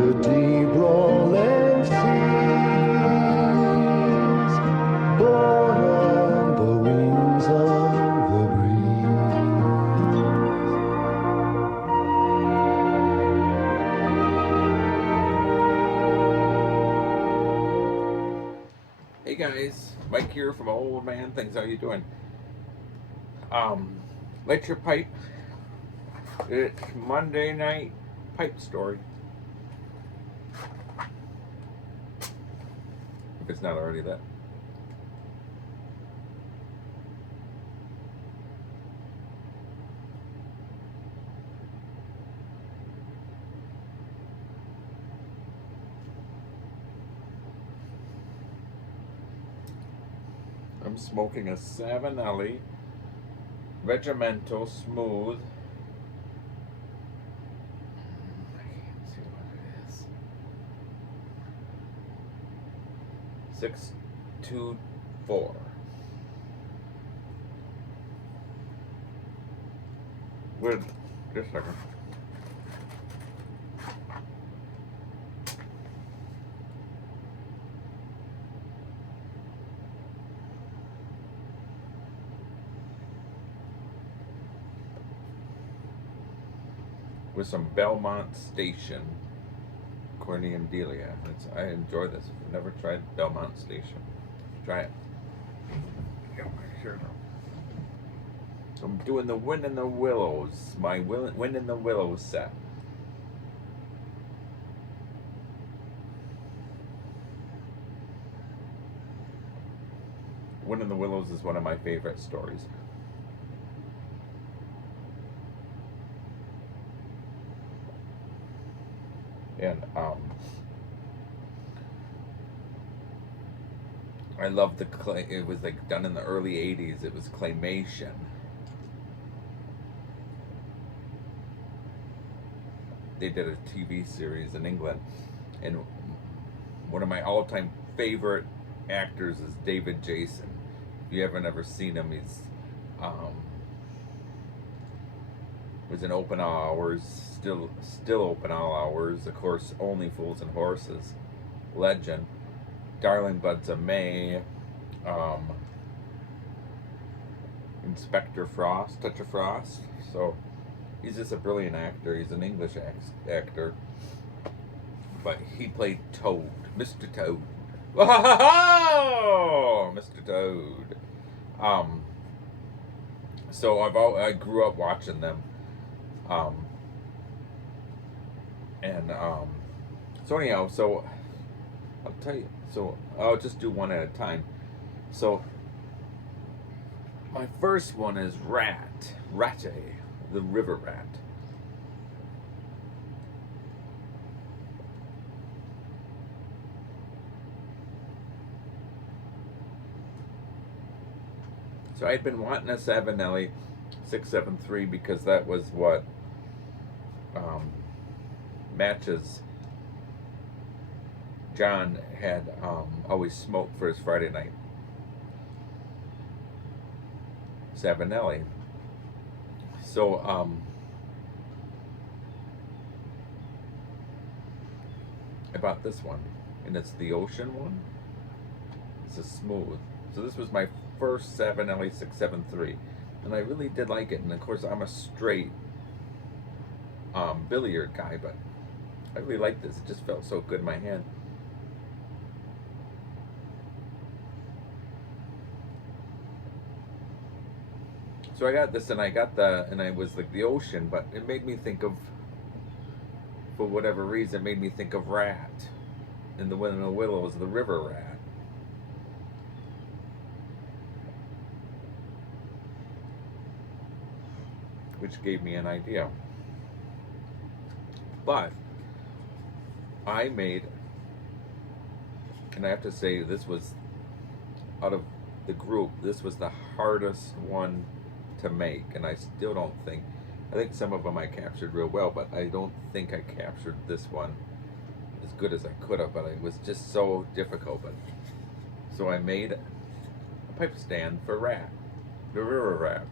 to deep rolling seas, borne on the wings of the breeze. Hey guys, Mike here from Old Man Things. How you doing? Light your pipe. It's Monday night pipe story. If it's not already that. I'm smoking a Savinelli Regimental Smooth. I can't see what it is. 624. With just a second. With some Belmont Station Corneum Delia. I enjoy this. I've never tried Belmont Station. Try it. Get my shirt on. I'm doing the Wind in the Willows, my Wind in the Willows set. Wind in the Willows is one of my favorite stories. And I love the clay. It was like done in the early 80s. It was claymation. They did a TV series in England, and one of my all-time favorite actors is David Jason. If you haven't ever seen him, he's was in Open Hours, still Open All Hours, of course, Only Fools and Horses, Legend, Darling Buds of May, Inspector Frost, Touch of Frost. So he's just a brilliant actor. He's an English actor, but he played Toad, Mr. Toad. Whoa, Mr. Toad. So I grew up watching them. So anyhow, so I'll tell you, so I'll just do one at a time. So my first one is Rate, the river rat. So I had been wanting a Savinelli 673 because that was what matches John had always smoked for his Friday night Savinelli. So I bought this one, and it's the Ocean one. It's a smooth. So this was my first Savinelli 673, and I really did like it. And of course, I'm a straight billiard guy, but I really liked this. It just felt so good in my hand. So I got this, and I was like the Ocean, but it made me think of, for whatever reason, it made me think of Rat in the Wind in the Willows, the river rat. Which gave me an idea. But I made, and I have to say, this was, out of the group, this was the hardest one to make, and I still don't think, I think some of them I captured real well, but I don't think I captured this one as good as I could have, but it was just so difficult. But so I made a pipe stand for Rat, the river rat.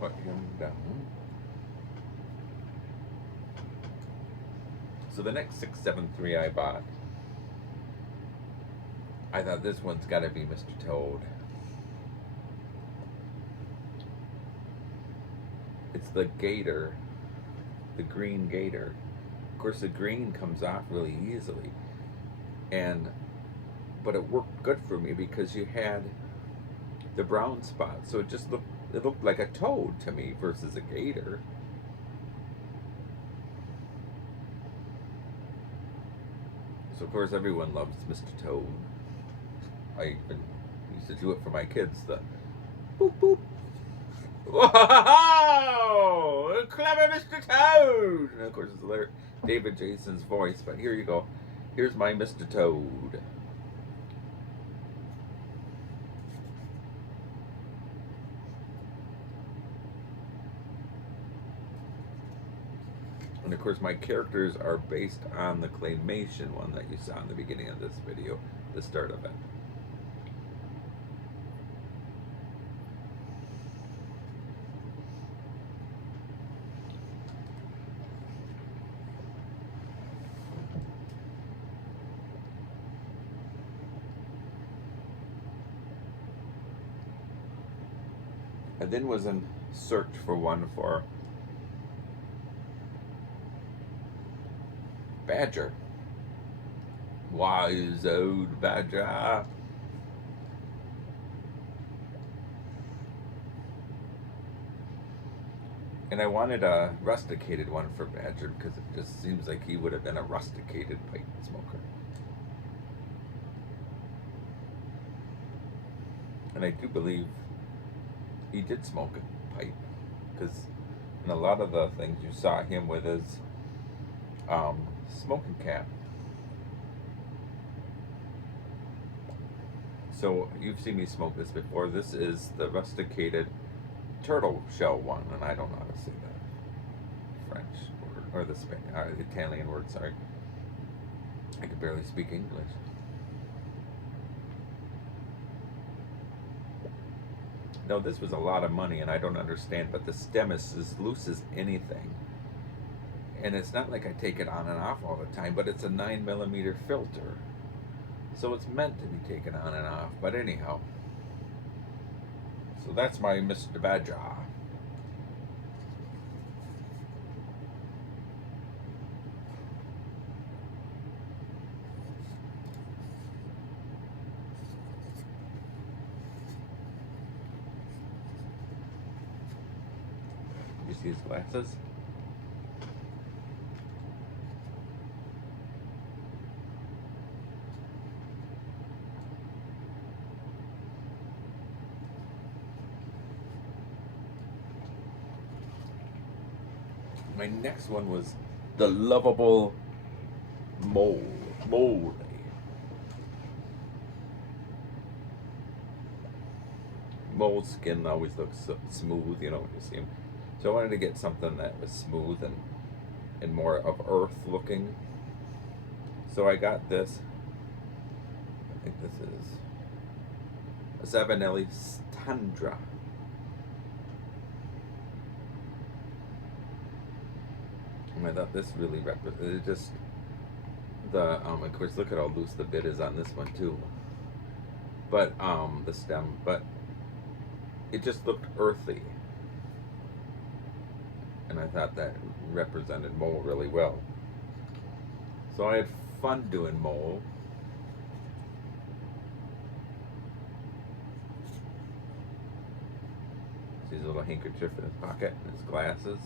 put him down. So the next 673 I bought, I thought this one's got to be Mr. Toad. It's the gator, the green gator. Of course, the green comes off really easily, but it worked good for me because you had the brown spot, so it looked like a toad to me versus a gator. So of course everyone loves Mr. Toad. I even used to do it for my kids. The boop boop. Whoa! Clever Mr. Toad! And of course it's David Jason's voice, but here you go. Here's my Mr. Toad. And of course my characters are based on the claymation one that you saw in the beginning of this video, the start of it. I then was in search for one for Badger. Wise old Badger. And I wanted a rusticated one for Badger because it just seems like he would have been a rusticated pipe smoker. And I do believe he did smoke a pipe, because in a lot of the things you saw him with his smoking cap. So you've seen me smoke this before. This is the rusticated turtle shell one, and I don't know how to say that French or the Italian word. Sorry, I could barely speak English. No, this was a lot of money, and I don't understand, but the stem is as loose as anything. And it's not like I take it on and off all the time, but it's a 9mm filter. So it's meant to be taken on and off. But anyhow, so that's my Mr. Badger. You see his glasses? My next one was the lovable moldy. Mold skin always looks so smooth, you know, when you see him. So I wanted to get something that was smooth and more of earth looking. So I got this. I think this is a Savinelli Tundra. And I thought this really represented just the of course look at how loose the bit is on this one too. But the stem, but it just looked earthy. And I thought that represented mole really well. So I had fun doing mole. See his little handkerchief in his pocket, and his glasses.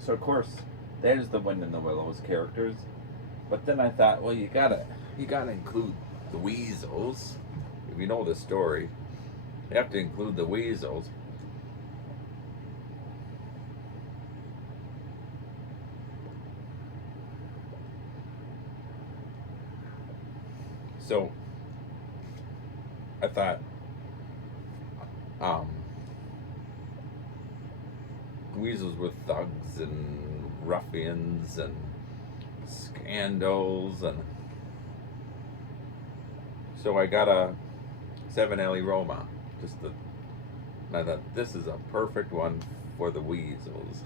So of course, there's the Wind in the Willows characters, but then I thought, well, you gotta include the weasels. If you know the story, you have to include the weasels. So I thought, um, weasels were thugs and ruffians and scandals, and so I got a Savinelli Roma. And I thought this is a perfect one for the weasels.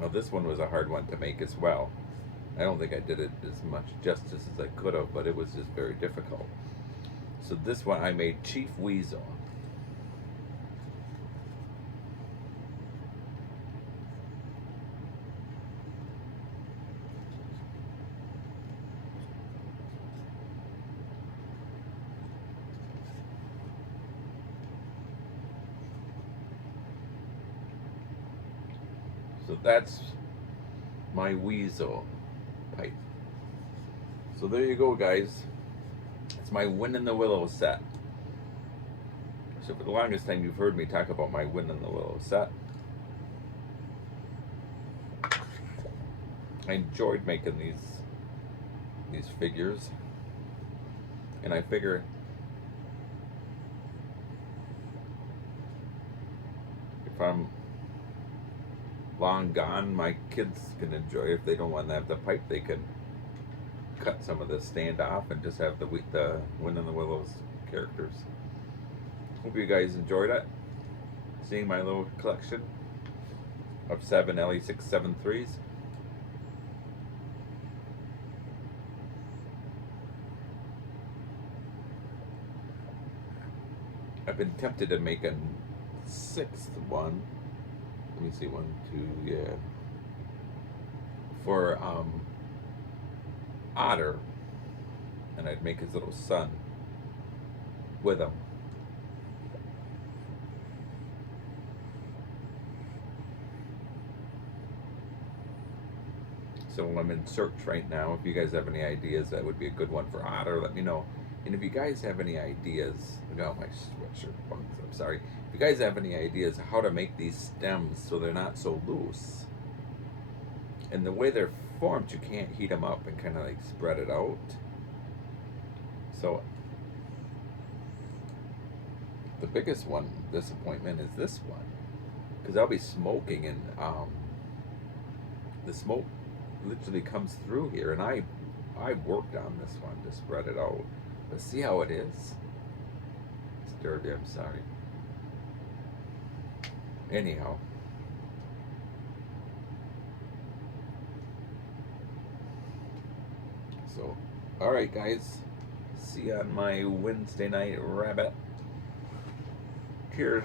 Now this one was a hard one to make as well. I don't think I did it as much justice as I could have, but it was just very difficult. So this one I made Chief Weasel. So that's my weasel pipe. So there you go, guys. It's my Wind in the Willows set. So for the longest time you've heard me talk about my Wind in the Willows set. I enjoyed making these figures, and I figure if I'm long gone, my kids can enjoy. If they don't want to have the pipe, they can cut some of the stand off and just have the Wind in the Willows characters. Hope you guys enjoyed it, seeing my little collection of Savinelli 673s. I've been tempted to make a sixth one. Let me see, 1, 2, yeah. For Otter, and I'd make his little son with him. So I'm in search right now. If you guys have any ideas, that would be a good one for Otter, let me know. And if you guys have any ideas, look at my sweatshirt bunks, I'm sorry. If you guys have any ideas how to make these stems so they're not so loose, and the way they're formed, you can't heat them up and kind of like spread it out. So the biggest disappointment is this one, because I'll be smoking, and the smoke literally comes through here, and I worked on this one to spread it out. But see how it is? It's dirty, I'm sorry. Anyhow. So, alright guys. See you on my Wednesday night rabbit. Cheers.